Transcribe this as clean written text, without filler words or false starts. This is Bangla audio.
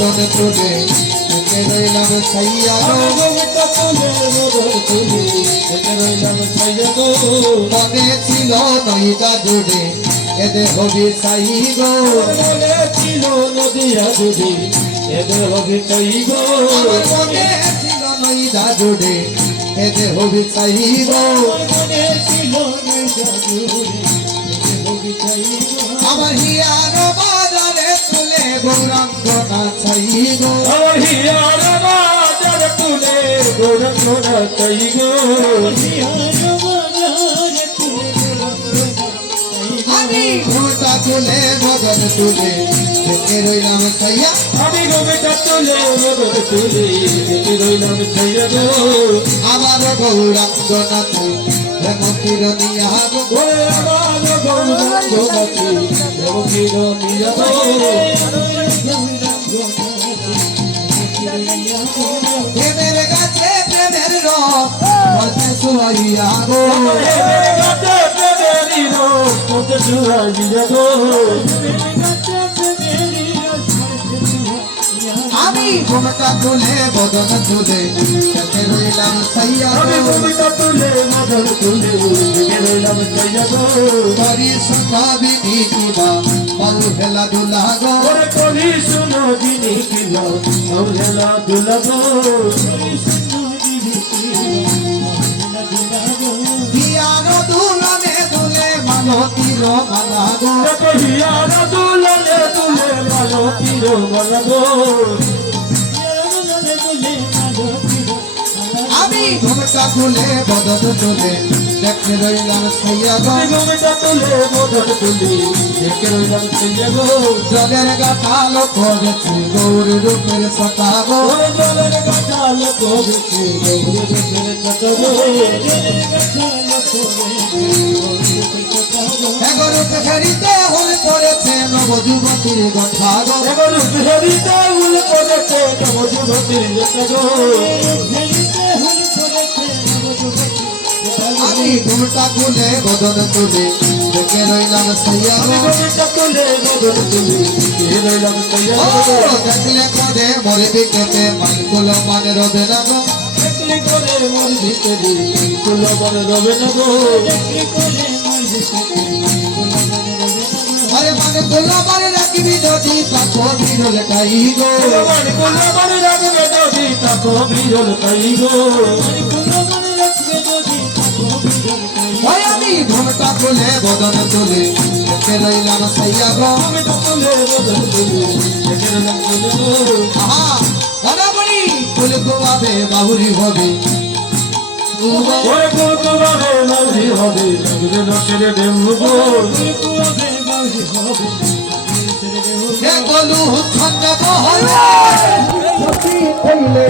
বদন তুলে দেখে রইলাম সাইয়া গো মনে ছিল নইদা জুড়ে এদে হবি সাই গো মনে ছিল নদিয়া জুড়ে এদে হবি সাই গো মনে ছিল নইদা জুড়ে এদে হবি সাই গো মনে ছিল নদিয়া জুড়ে এদে হবি সাই গো আমার হিয়ার বাজারে তুলে গৌরাঙ্গ নাচাই গো আমার হিয়ার বাজারে তুলে গৌরাঙ্গ নাচাই গো আমি ঘোটা তুলে বদন তুলে দেখে রইলাম সাইয়া আমি গোবিন্দা তুলে বদন তুলে দেখে রইলাম সাইয়া গো আমার গৌরাঙ্গ নাচে হেমন্তির নিয়া গো ওরে আমার গৌরাঙ্গ নাচে দেবকীর নিয়া গো প্রেমের গাছে প্রেমের রস মরতে শুয়াইয়া গো আমি ঘুমটা তুলে বদন তুলে দেখে রইলাম সাইয়া গো করি সকাবি কিবা বাবু হেলা দুলা গো হিয়ার দুলনে দুলে মালতীর মালা গো আমি ঘুমটা তুলে বদন তুলে দেখে রইলাম সাইয়া গো জলের গাথাল করেছে গৌর রূপের সতা গো এগরূপ ফেরিতে হল করেছে নবযুবতীর কথা গো আমি ঘুমটা তুলে বদন তুলে দেখে রইলাম সাইয়া গো দেখলে পদে মরবি কেটে মানগুলো মানে রবে না গো আরে মানগুলো মানে রাখবি যদি তাকো বিরল কাই গো ওই আমি ঘুমটা তুলে বদন তুলে দেখে রইলাম সাইয়া গো আহা দাদাবড়ি ফুল গোয়াবে বাহুরি হবে হে গলু ছন্দ বহলে সখী কইলে